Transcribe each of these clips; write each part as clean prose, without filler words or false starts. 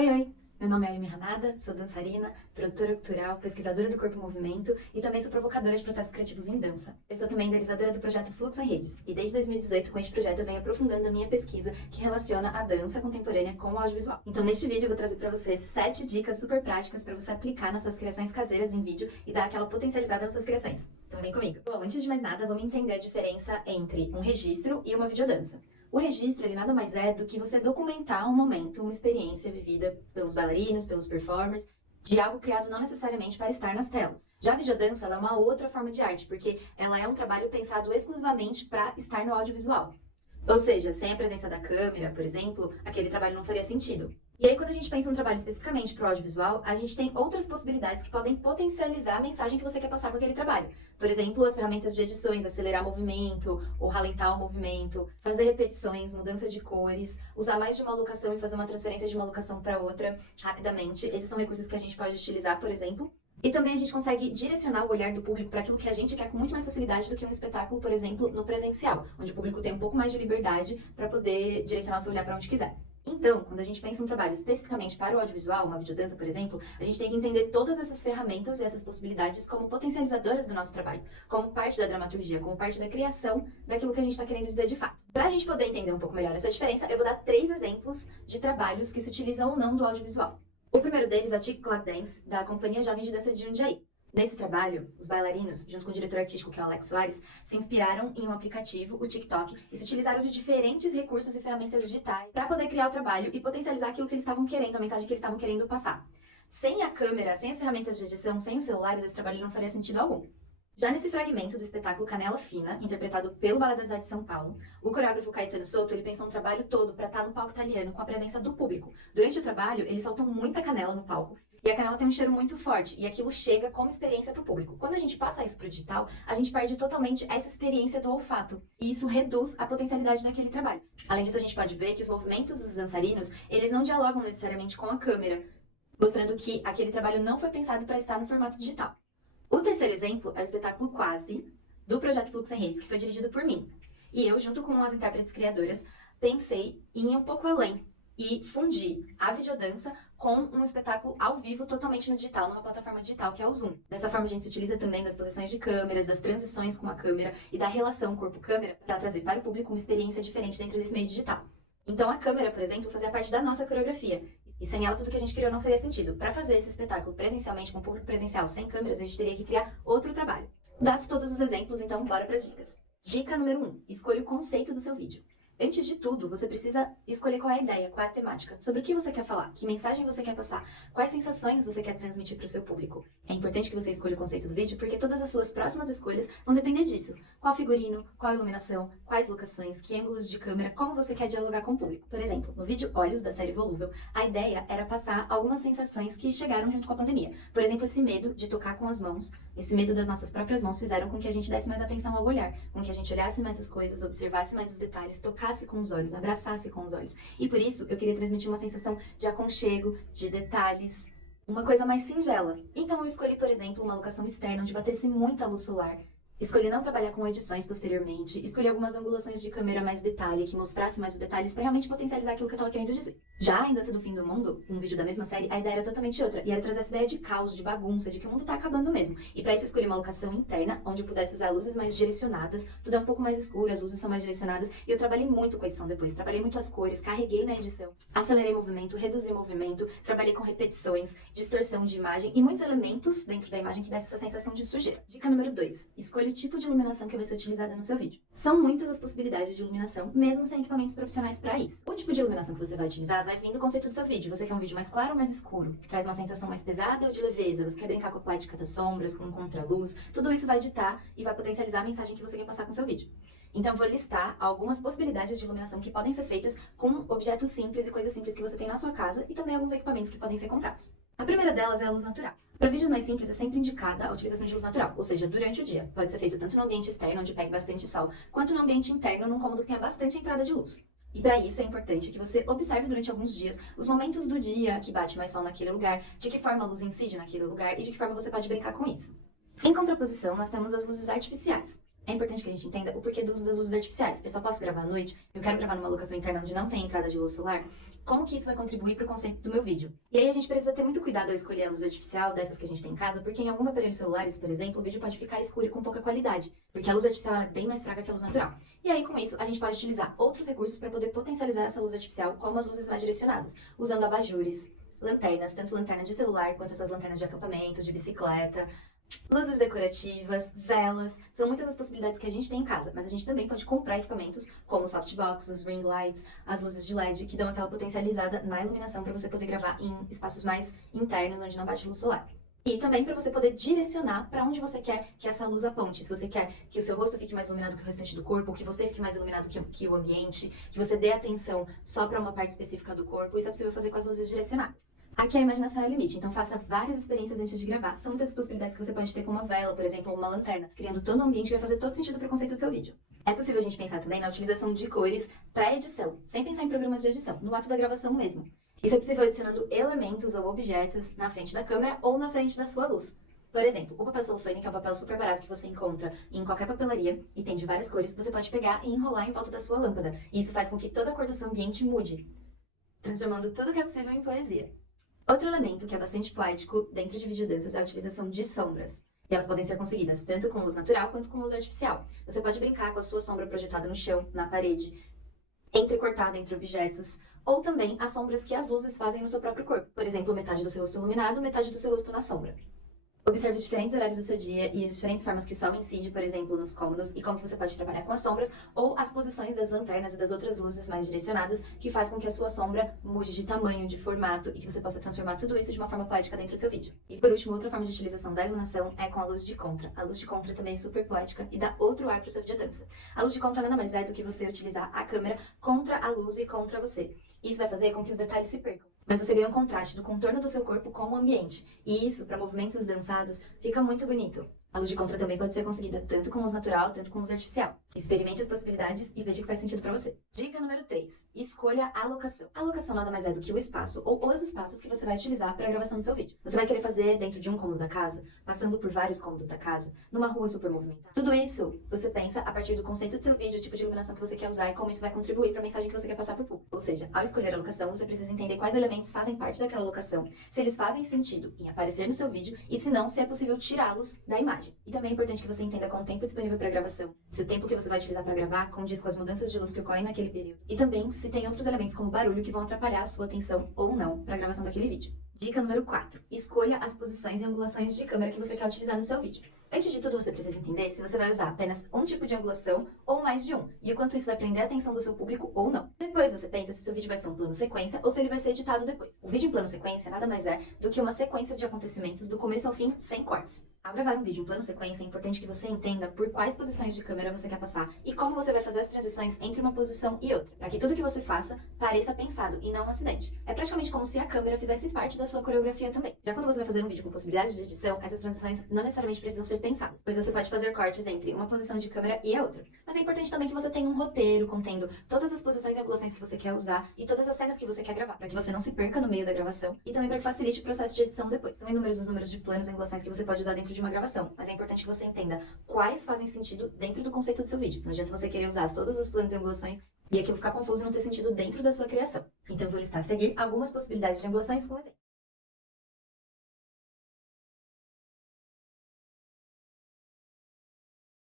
Oi, meu nome é Ayumi Hanada, sou dançarina, produtora cultural, pesquisadora do corpo em movimento e também sou provocadora de processos criativos em dança. Eu sou também idealizadora do projeto Fluxo em Redes e desde 2018 com este projeto eu venho aprofundando a minha pesquisa que relaciona a dança contemporânea com o audiovisual. Então neste vídeo eu vou trazer para vocês 7 dicas super práticas para você aplicar nas suas criações caseiras em vídeo e dar aquela potencializada nas suas criações. Então vem comigo! Bom, antes de mais nada, vamos entender a diferença entre um registro e uma videodança. O registro, ele nada mais é do que você documentar um momento, uma experiência vivida pelos bailarinos, pelos performers, de algo criado não necessariamente para estar nas telas. Já a videodança, ela é uma outra forma de arte, porque ela é um trabalho pensado exclusivamente para estar no audiovisual. Ou seja, sem a presença da câmera, por exemplo, aquele trabalho não faria sentido. E aí, quando a gente pensa em um trabalho especificamente para o audiovisual, a gente tem outras possibilidades que podem potencializar a mensagem que você quer passar com aquele trabalho. Por exemplo, as ferramentas de edições, acelerar movimento ou ralentar o movimento, fazer repetições, mudança de cores, usar mais de uma locação e fazer uma transferência de uma locação para outra rapidamente. Esses são recursos que a gente pode utilizar, por exemplo. E também a gente consegue direcionar o olhar do público para aquilo que a gente quer com muito mais facilidade do que um espetáculo, por exemplo, no presencial, onde o público tem um pouco mais de liberdade para poder direcionar o seu olhar para onde quiser. Então, quando a gente pensa em um trabalho especificamente para o audiovisual, uma videodança, por exemplo, a gente tem que entender todas essas ferramentas e essas possibilidades como potencializadoras do nosso trabalho, como parte da dramaturgia, como parte da criação daquilo que a gente está querendo dizer de fato. Para a gente poder entender um pouco melhor essa diferença, eu vou dar 3 exemplos de trabalhos que se utilizam ou não do audiovisual. O primeiro deles é o Tic Clock Dance, da Companhia Jovem de Dança de Jundiaí. Nesse trabalho, os bailarinos, junto com o diretor artístico, que é o Alex Soares, se inspiraram em um aplicativo, o TikTok, e se utilizaram de diferentes recursos e ferramentas digitais para poder criar o trabalho e potencializar aquilo que eles estavam querendo, a mensagem que eles estavam querendo passar. Sem a câmera, sem as ferramentas de edição, sem os celulares, esse trabalho não faria sentido algum. Já nesse fragmento do espetáculo Canela Fina, interpretado pelo Balé da Cidade de São Paulo, o coreógrafo Caetano Souto, ele pensou um trabalho todo para estar no palco italiano com a presença do público. Durante o trabalho, eles soltam muita canela no palco, e a canela tem um cheiro muito forte, e aquilo chega como experiência para o público. Quando a gente passa isso para o digital, a gente perde totalmente essa experiência do olfato, e isso reduz a potencialidade daquele trabalho. Além disso, a gente pode ver que os movimentos dos dançarinos, eles não dialogam necessariamente com a câmera, mostrando que aquele trabalho não foi pensado para estar no formato digital. O terceiro exemplo é o espetáculo Quase, do projeto Fluxo em Redes, que foi dirigido por mim. E eu, junto com as intérpretes criadoras, pensei em ir um pouco além e fundir a videodança com um espetáculo ao vivo totalmente no digital, numa plataforma digital que é o Zoom. Dessa forma a gente se utiliza também das posições de câmeras, das transições com a câmera e da relação corpo-câmera para trazer para o público uma experiência diferente dentro desse meio digital. Então a câmera, por exemplo, fazia parte da nossa coreografia. E sem ela, tudo que a gente criou não faria sentido. Para fazer esse espetáculo presencialmente, com público presencial, sem câmeras, a gente teria que criar outro trabalho. Dados todos os exemplos, então bora para as dicas. Dica número 1. Escolha o conceito do seu vídeo. Antes de tudo, você precisa escolher qual é a ideia, qual é a temática, sobre o que você quer falar, que mensagem você quer passar, quais sensações você quer transmitir para o seu público. É importante que você escolha o conceito do vídeo, porque todas as suas próximas escolhas vão depender disso. Qual figurino, qual iluminação, quais locações, que ângulos de câmera, como você quer dialogar com o público. Por exemplo, no vídeo Olhos, da série Volúvel, a ideia era passar algumas sensações que chegaram junto com a pandemia. Por exemplo, esse medo de tocar com as mãos, esse medo das nossas próprias mãos fizeram com que a gente desse mais atenção ao olhar, com que a gente olhasse mais as coisas, observasse mais os detalhes, tocasse com os olhos, abraçasse com os olhos. E por isso, eu queria transmitir uma sensação de aconchego, de detalhes, uma coisa mais singela. Então eu escolhi, por exemplo, uma locação externa onde batesse muita luz solar. Escolhi não trabalhar com edições posteriormente, escolhi algumas angulações de câmera mais detalhe, que mostrasse mais os detalhes para realmente potencializar aquilo que eu estava querendo dizer. Já em Dança do Fim do Mundo, um vídeo da mesma série, a ideia era totalmente outra, e era trazer essa ideia de caos, de bagunça, de que o mundo tá acabando mesmo. E para isso eu escolhi uma locação interna, onde eu pudesse usar luzes mais direcionadas, tudo é um pouco mais escuro, as luzes são mais direcionadas, e eu trabalhei muito com a edição depois, trabalhei muito as cores, carreguei na edição, acelerei movimento, reduzi movimento, trabalhei com repetições, distorção de imagem e muitos elementos dentro da imagem que desse essa sensação de sujeira. Dica número 2. Escolha o tipo de iluminação que vai ser utilizada no seu vídeo. São muitas as possibilidades de iluminação, mesmo sem equipamentos profissionais para isso. O tipo de iluminação que você vai utilizar vai vir do conceito do seu vídeo. Você quer um vídeo mais claro ou mais escuro? Que traz uma sensação mais pesada ou de leveza? Você quer brincar com a poética das sombras, com contraluz? Tudo isso vai ditar e vai potencializar a mensagem que você quer passar com o seu vídeo. Então, vou listar algumas possibilidades de iluminação que podem ser feitas com objetos simples e coisas simples que você tem na sua casa e também alguns equipamentos que podem ser comprados. A primeira delas é a luz natural. Para vídeos mais simples, é sempre indicada a utilização de luz natural, ou seja, durante o dia. Pode ser feito tanto no ambiente externo, onde pegue bastante sol, quanto no ambiente interno, num cômodo que tenha bastante entrada de luz. E para isso é importante que você observe durante alguns dias os momentos do dia que bate mais sol naquele lugar, de que forma a luz incide naquele lugar e de que forma você pode brincar com isso. Em contraposição, nós temos as luzes artificiais. é importante que a gente entenda o porquê do uso das luzes artificiais. Eu só posso gravar à noite, eu quero gravar numa locação interna onde não tem entrada de luz solar. Como que isso vai contribuir para o conceito do meu vídeo? E aí a gente precisa ter muito cuidado ao escolher a luz artificial dessas que a gente tem em casa, porque em alguns aparelhos celulares, por exemplo, o vídeo pode ficar escuro e com pouca qualidade, porque a luz artificial é bem mais fraca que a luz natural. E aí com isso a gente pode utilizar outros recursos para poder potencializar essa luz artificial, como as luzes mais direcionadas, usando abajures, lanternas, tanto lanternas de celular quanto essas lanternas de acampamento, de bicicleta, luzes decorativas, velas, são muitas as possibilidades que a gente tem em casa, mas a gente também pode comprar equipamentos como os softbox, os ring lights, as luzes de LED, que dão aquela potencializada na iluminação para você poder gravar em espaços mais internos, onde não bate luz solar. E também para você poder direcionar para onde você quer que essa luz aponte. Se você quer que o seu rosto fique mais iluminado que o restante do corpo, que você fique mais iluminado que o ambiente, que você dê atenção só para uma parte específica do corpo, isso é possível fazer com as luzes direcionadas. Aqui a imaginação é o limite, então faça várias experiências antes de gravar. São muitas as possibilidades que você pode ter com uma vela, por exemplo, ou uma lanterna, criando todo um ambiente que vai fazer todo sentido para o conceito do seu vídeo. É possível a gente pensar também na utilização de cores para edição, sem pensar em programas de edição, no ato da gravação mesmo. Isso é possível adicionando elementos ou objetos na frente da câmera ou na frente da sua luz. Por exemplo, o papel celofane, que é um papel super barato que você encontra em qualquer papelaria e tem de várias cores, você pode pegar e enrolar em volta da sua lâmpada. E isso faz com que toda a cor do seu ambiente mude, transformando tudo que é possível em poesia. Outro elemento que é bastante poético dentro de videodanças é a utilização de sombras. E elas podem ser conseguidas tanto com luz natural quanto com luz artificial. Você pode brincar com a sua sombra projetada no chão, na parede, entrecortada entre objetos, ou também as sombras que as luzes fazem no seu próprio corpo. Por exemplo, metade do seu rosto iluminado, metade do seu rosto na sombra. Observe os diferentes horários do seu dia e as diferentes formas que o sol incide, por exemplo, nos cômodos, e como que você pode trabalhar com as sombras ou as posições das lanternas e das outras luzes mais direcionadas, que faz com que a sua sombra mude de tamanho, de formato, e que você possa transformar tudo isso de uma forma poética dentro do seu vídeo. E por último, outra forma de utilização da iluminação é com a luz de contra. A luz de contra também é super poética e dá outro ar para o seu videodança. A luz de contra nada mais é do que você utilizar a câmera contra a luz e contra você. Isso vai fazer com que os detalhes se percam. Mas você ganha um contraste do contorno do seu corpo com o ambiente. E isso, para movimentos dançados, fica muito bonito. A luz de contra também pode ser conseguida tanto com luz natural, tanto com luz artificial. Experimente as possibilidades e veja o que faz sentido para você. Dica número 3. Escolha a locação. A locação nada mais é do que o espaço ou os espaços que você vai utilizar para a gravação do seu vídeo. Você vai querer fazer dentro de um cômodo da casa, passando por vários cômodos da casa, numa rua super movimentada. Tudo isso você pensa a partir do conceito do seu vídeo, o tipo de iluminação que você quer usar e como isso vai contribuir para a mensagem que você quer passar para o público. Ou seja, ao escolher a locação, você precisa entender quais elementos fazem parte daquela locação, se eles fazem sentido em aparecer no seu vídeo e se não, se é possível tirá-los da imagem. E também é importante que você entenda qual o tempo disponível para gravação, se o tempo que você vai utilizar para gravar condiz com as mudanças de luz que ocorrem naquele período. E também se tem outros elementos como barulho que vão atrapalhar a sua atenção ou não para a gravação daquele vídeo. Dica número 4. Escolha as posições e angulações de câmera que você quer utilizar no seu vídeo. Antes de tudo, você precisa entender se você vai usar apenas um tipo de angulação ou mais de um, e o quanto isso vai prender a atenção do seu público ou não. Depois você pensa se seu vídeo vai ser um plano sequência ou se ele vai ser editado depois. O vídeo em plano sequência nada mais é do que uma sequência de acontecimentos do começo ao fim, sem cortes. Ao gravar um vídeo em plano sequência, é importante que você entenda por quais posições de câmera você quer passar e como você vai fazer as transições entre uma posição e outra, para que tudo que você faça pareça pensado e não um acidente. É praticamente como se a câmera fizesse parte da sua coreografia também. Já quando você vai fazer um vídeo com possibilidades de edição, essas transições não necessariamente precisam ser pensadas, pois você pode fazer cortes entre uma posição de câmera e a outra. Mas é importante também que você tenha um roteiro contendo todas as posições e angulações que você quer usar e todas as cenas que você quer gravar, para que você não se perca no meio da gravação e também para que facilite o processo de edição depois. São inúmeros os números de planos e angulações que você pode usar dentro de uma gravação, mas é importante que você entenda quais fazem sentido dentro do conceito do seu vídeo. Não adianta você querer usar todos os planos e angulações e aquilo ficar confuso e não ter sentido dentro da sua criação. Então eu vou listar a seguir algumas possibilidades de angulações com exemplo.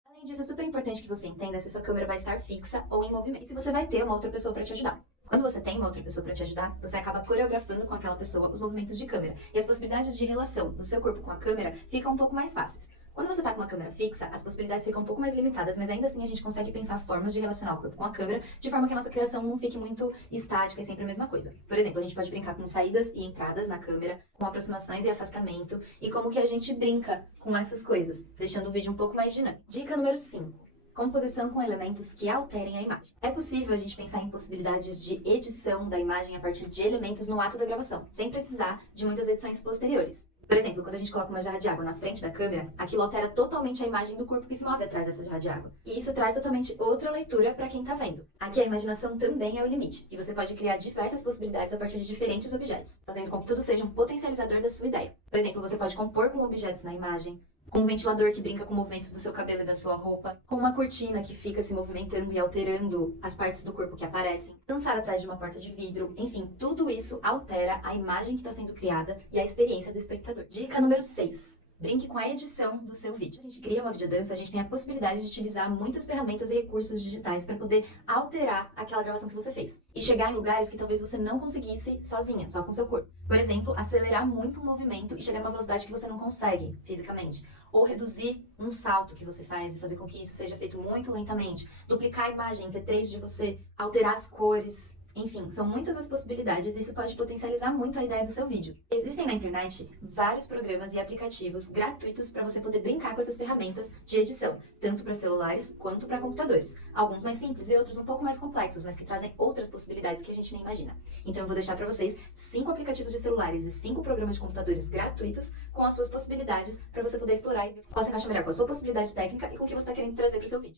Além disso, é super importante que você entenda se sua câmera vai estar fixa ou em movimento, e se você vai ter uma outra pessoa para te ajudar. Quando você tem uma outra pessoa para te ajudar, você acaba coreografando com aquela pessoa os movimentos de câmera, e as possibilidades de relação do seu corpo com a câmera ficam um pouco mais fáceis. Quando você está com uma câmera fixa, as possibilidades ficam um pouco mais limitadas, mas ainda assim a gente consegue pensar formas de relacionar o corpo com a câmera de forma que a nossa criação não fique muito estática e sempre a mesma coisa. Por exemplo, a gente pode brincar com saídas e entradas na câmera, com aproximações e afastamento, e como que a gente brinca com essas coisas, deixando o vídeo um pouco mais dinâmico. Dica número 5. Composição com elementos que alterem a imagem. É possível a gente pensar em possibilidades de edição da imagem a partir de elementos no ato da gravação, sem precisar de muitas edições posteriores. Por exemplo, quando a gente coloca uma jarra de água na frente da câmera, aquilo altera totalmente a imagem do corpo que se move atrás dessa jarra de água. E isso traz totalmente outra leitura para quem está vendo. Aqui a imaginação também é o limite, e você pode criar diversas possibilidades a partir de diferentes objetos, fazendo com que tudo seja um potencializador da sua ideia. Por exemplo, você pode compor com objetos na imagem, com um ventilador que brinca com movimentos do seu cabelo e da sua roupa, com uma cortina que fica se movimentando e alterando as partes do corpo que aparecem, dançar atrás de uma porta de vidro, enfim, tudo isso altera a imagem que está sendo criada e a experiência do espectador. Dica número 6. Brinque com a edição do seu vídeo. A gente cria uma videodança, a gente tem a possibilidade de utilizar muitas ferramentas e recursos digitais para poder alterar aquela gravação que você fez e chegar em lugares que talvez você não conseguisse sozinha, só com seu corpo. Por exemplo, acelerar muito um movimento e chegar numa velocidade que você não consegue fisicamente. Ou reduzir um salto que você faz e fazer com que isso seja feito muito lentamente. Duplicar a imagem, ter três de você, alterar as cores. Enfim, são muitas as possibilidades e isso pode potencializar muito a ideia do seu vídeo. Existem na internet vários programas e aplicativos gratuitos para você poder brincar com essas ferramentas de edição, tanto para celulares quanto para computadores. Alguns mais simples e outros um pouco mais complexos, mas que trazem outras possibilidades que a gente nem imagina. Então eu vou deixar para vocês 5 aplicativos de celulares e 5 programas de computadores gratuitos com as suas possibilidades para você poder explorar e ver qual se encaixa melhor com a sua possibilidade técnica e com o que você está querendo trazer para o seu vídeo.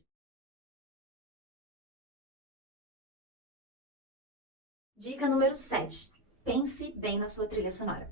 Dica número 7. Pense bem na sua trilha sonora.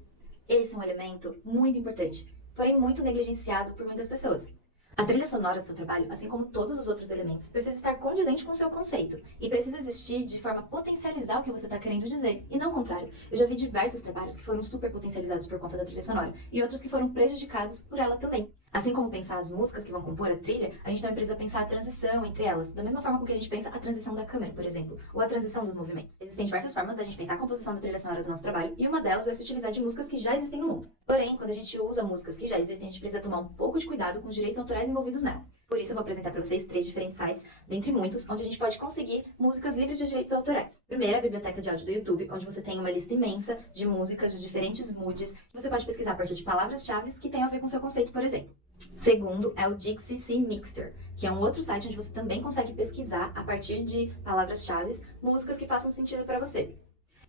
Esse é um elemento muito importante, porém muito negligenciado por muitas pessoas. A trilha sonora do seu trabalho, assim como todos os outros elementos, precisa estar condizente com o seu conceito e precisa existir de forma a potencializar o que você está querendo dizer, e não o contrário. Eu já vi diversos trabalhos que foram super potencializados por conta da trilha sonora e outros que foram prejudicados por ela também. Assim como pensar as músicas que vão compor a trilha, a gente também precisa pensar a transição entre elas, da mesma forma com que a gente pensa a transição da câmera, por exemplo, ou a transição dos movimentos. Existem diversas formas da gente pensar a composição da trilha sonora do nosso trabalho, e uma delas é se utilizar de músicas que já existem no mundo. Porém, quando a gente usa músicas que já existem, a gente precisa tomar um pouco de cuidado com os direitos autorais envolvidos nela. Por isso eu vou apresentar para vocês 3 diferentes sites, dentre muitos, onde a gente pode conseguir músicas livres de direitos autorais. Primeiro, a biblioteca de áudio do YouTube, onde você tem uma lista imensa de músicas de diferentes moods. Você pode pesquisar a partir de palavras-chave que tenham a ver com seu conceito, por exemplo. Segundo é o Dixie Mixter, que é um outro site onde você também consegue pesquisar, a partir de palavras-chave, músicas que façam sentido para você.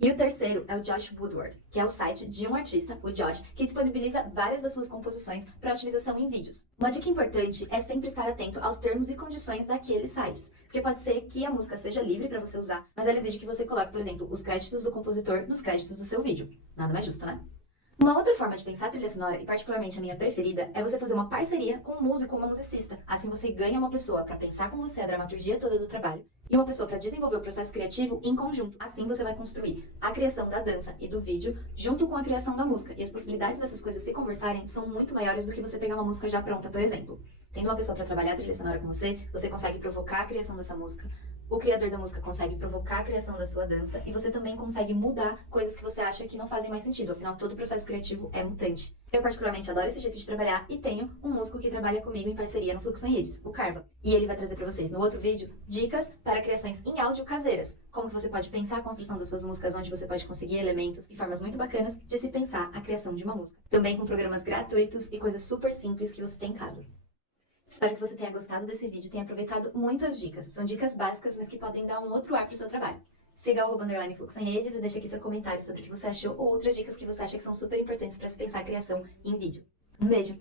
E o terceiro é o Josh Woodward, que é o site de um artista, o Josh, que disponibiliza várias das suas composições para utilização em vídeos. Uma dica importante é sempre estar atento aos termos e condições daqueles sites, porque pode ser que a música seja livre para você usar, mas ela exige que você coloque, por exemplo, os créditos do compositor nos créditos do seu vídeo. Nada mais justo, né? Uma outra forma de pensar a trilha sonora, e particularmente a minha preferida, é você fazer uma parceria com um músico ou uma musicista. Assim você ganha uma pessoa para pensar com você a dramaturgia toda do trabalho e uma pessoa para desenvolver o processo criativo em conjunto. Assim você vai construir a criação da dança e do vídeo junto com a criação da música. E as possibilidades dessas coisas se conversarem são muito maiores do que você pegar uma música já pronta, por exemplo. Tendo uma pessoa para trabalhar a trilha sonora com você, você consegue provocar a criação dessa música. O criador da música consegue provocar a criação da sua dança e você também consegue mudar coisas que você acha que não fazem mais sentido. Afinal, todo o processo criativo é mutante. Eu particularmente adoro esse jeito de trabalhar e tenho um músico que trabalha comigo em parceria no Fluxo em Redes, o Carva. E ele vai trazer para vocês no outro vídeo dicas para criações em áudio caseiras. Como que você pode pensar a construção das suas músicas, onde você pode conseguir elementos e formas muito bacanas de se pensar a criação de uma música. Também com programas gratuitos e coisas super simples que você tem em casa. Espero que você tenha gostado desse vídeo e tenha aproveitado muito as dicas. São dicas básicas, mas que podem dar um outro ar para o seu trabalho. Siga o @Fluxo em Redes e deixe aqui seu comentário sobre o que você achou ou outras dicas que você acha que são super importantes para se pensar a criação em vídeo. Um beijo!